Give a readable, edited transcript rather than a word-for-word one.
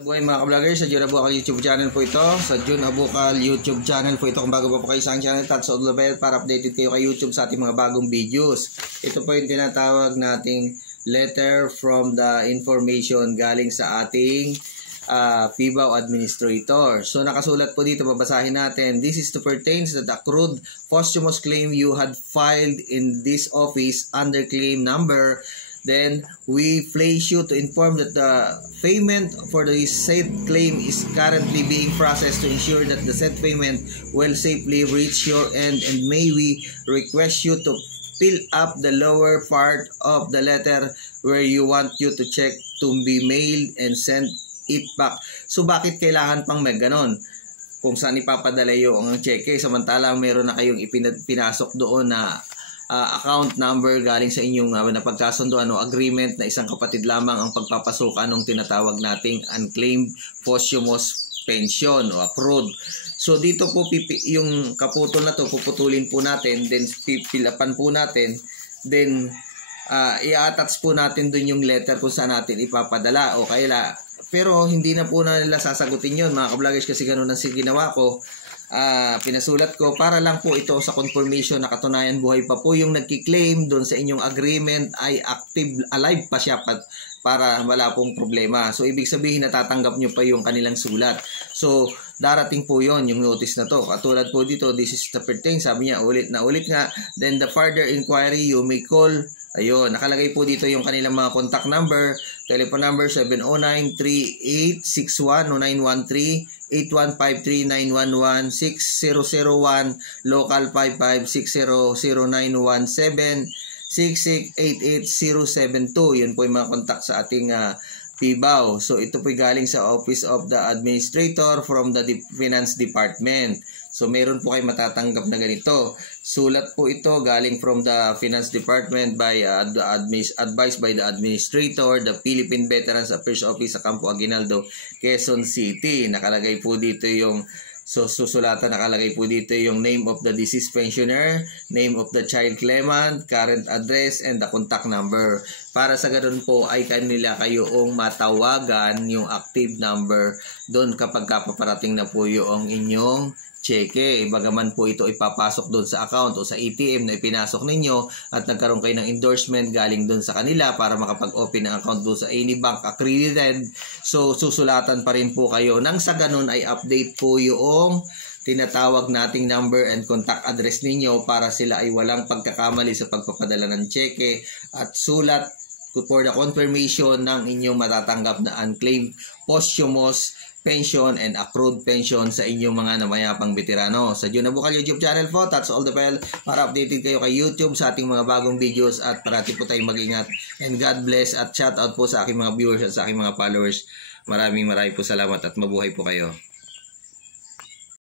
Buhay mga ka-vloggers, sa Jun Abukal YouTube channel po ito. Sa Jun Abukal YouTube channel po ito. Kung bago pa po kayo sa aking channel, touch on the bell para updated kayo kay YouTube sa ating mga bagong videos. Ito po yung tinatawag nating letter from the information galing sa ating PIBAW administrator. So nakasulat po dito, babasahin natin. This is to pertains that accrued posthumous claim you had filed in this office under claim number. Then we place you to inform that the payment for the said claim is currently being processed to ensure that the said payment will safely reach your end, and may we request you to fill up the lower part of the letter where you want you to check to be mailed and send it back. So bakit kailangan pang may ganon? Kung saan ipapadala yung cheque samantalang meron na kayong pinasok doon na account number galing sa inyong napagkasunduan o agreement na isang kapatid lamang ang pagpapasukan ng tinatawag nating unclaimed posthumous pension o accrued. So dito po yung kaputol na to puputulin po natin, then pipilapan po natin, then i-attach po natin dun yung letter kung saan natin ipapadala o kaila. Pero hindi na po na nila sasagutin yun mga ka-vloggers kasi ganun ang ginawa ko. Pinasulat ko para lang po ito sa confirmation na katunayan buhay pa po yung nagki-claim doon sa inyong agreement, ay active, alive pa siya para wala pong problema. So ibig sabihin natatanggap nyo pa yung kanilang sulat. So darating po yon yung notice na to. Katulad po dito, this is the pertain, sabi niya ulit na ulit nga. Then the further inquiry you may call. Ayun, nakalagay po dito yung kanilang mga contact number, telephone number 709-3861-0913, 8153-911-6001, local 55600917, 6688-072. Yun po yung mga contact sa ating PIBAW. So ito po galing sa Office of the Administrator from the Finance Department. So meron po kayo matatanggap na ganito. Sulat po ito galing from the Finance Department by advised by the Administrator, the Philippine Veterans Affairs Office sa Campo Aguinaldo, Quezon City. Nakalagay po dito yung susulatan, nakalagay po dito yung name of the deceased pensioner, name of the child claimant, current address, and the contact number. Para sa ganun po ay kanila kayong matawagan yung active number doon kapag paparating na po yung inyong cheque. Bagaman po ito ipapasok doon sa account o sa ATM na ipinasok ninyo at nagkaroon kayo ng endorsement galing doon sa kanila para makapag-open ng account doon sa any bank accredited. So susulatan pa rin po kayo nang sa ganun ay update po yung tinatawag nating number and contact address ninyo para sila ay walang pagkakamali sa pagpapadala ng cheque at sulat for the confirmation ng inyong matatanggap na unclaimed posthumous pension and accrued pension sa inyong mga namayapang veterano. Sa Jun Abukal YouTube channel po, touch all the bell para updated kayo kay YouTube sa ating mga bagong videos at parati po tayong mag-ingat. And God bless at shout out po sa aking mga viewers at sa aking mga followers. Maraming po salamat at mabuhay po kayo.